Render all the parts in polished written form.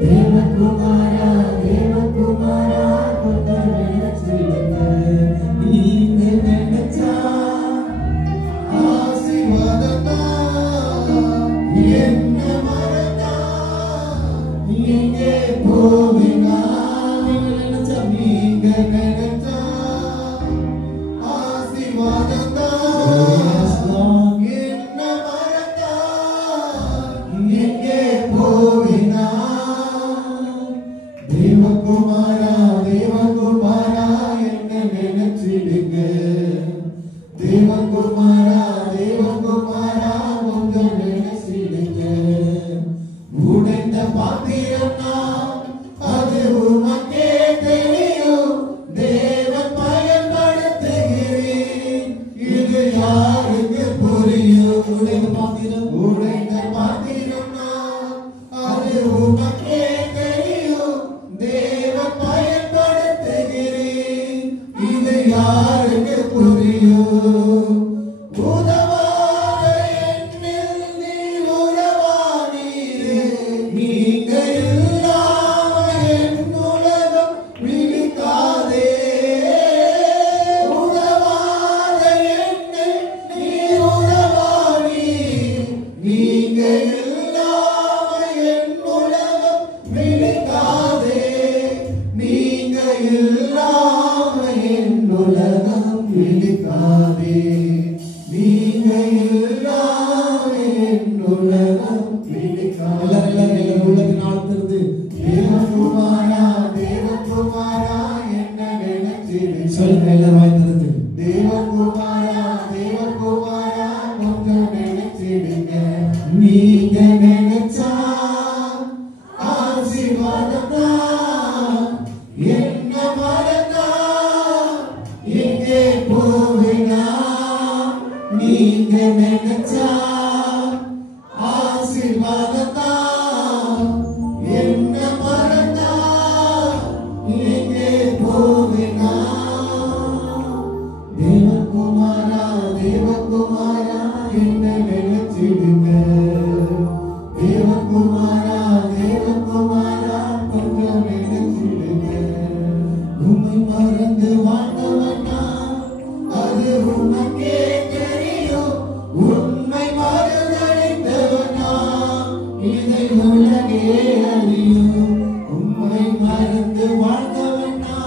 தேவகுமாரா தேவகுமாரா கொஞ்சம் நினைச்சிடுங்க. நீங்க நினைச்சா ஆசீர்வாதம் என்ன மறந்தா எங்கே போவீங்க? நீங்க நினைச்சா ஆசீர்வாதம் என்ன மறந்தா எங்கே போவீங்க? தேவகுமாரா தேவகுமாரா என்ன நினைச்சிடுங்க. தேவகுமாரா தேவகுமாரா கொஞ்சம் நினைச்சிடுங்க. உடைந்த பாத்திரம்னா அது உமக்கே தெரியும். தேவன் பயன்படுத்துகிறேன், இது யாருக்கு புரியும்? உடைந்த பாத்திரம்னா அது உமக்கே தெரியும். தேவன் பயன்படுத்துகிறேன், இது யாருக்கு புரியும்? உதவாத என்னில் நீ உறவானீரே. நீங்க இல்லாம என் உலகம் விழிக்காதே. உதவாத என்னில் நீ உறவானீர். நீங்க இல்லாம என் உலகம் விழிக்காதே. நீங்க இல்லாம என் உலகம் விழிக்காதே. நீங்க இல்லாம என் உலகம் விழிக்காதே. தேவகுமாரா தேவகுமாரா என்ன நினைச்சிடுங்க. தேவகுமாரா தேவகுமாரா கொஞ்சம் நினைச்சிடுங்க. நீங்க நினைச்சா ஆசீர்வாதம் என்ன மறந்தா எங்கே போவீங்க? நீங்க நினைச்சா ஆசீர்வாதம் என்ன மறந்தா எங்கே போவீங்க? தேவகுமாரா தேவகுமாரா என்ன நினைச்சிடுங்க. தேவகுமாரா தேவகுமாரா கொஞ்சம் நினைச்சிடுங்க. உம்மை மறந்து வாழ்ந்தவனா அது உமக்கே தெரியும். உண்மை மறந்தடைந்தவனா இதை உலகே அறியும். உம்மை மறந்து வாழ்ந்தவனா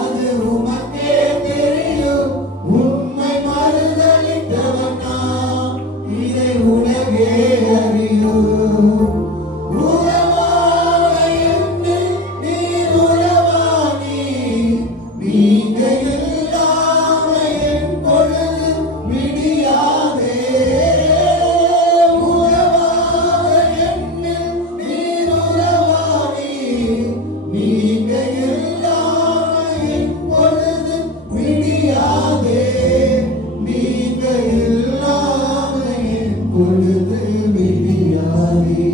அது உமக்கே தெரியும். உண்மை மறந்தடைந்தவனா இதை உலகே அறியும். உறவாக என்னில் நீர் உறவானி. நீங்க இல்லாம என் பொழுது விடியாதே. உறவாக என்னில் நீர் உறவானி. நீங்க இல்லாம என் பொழுது விடியாதே. நீங்க இல்லாம என் பொழுது விடியாதே.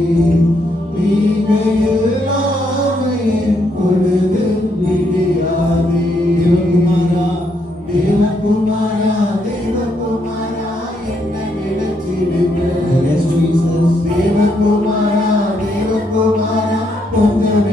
நீங்க இல்லாம என் பொழுது விடியாதே. தேவகுமாரா தேவகுமாரா என்ன நினைச்சிடுங்க. தேவகுமாரா தேவகுமாரா கொஞ்சம்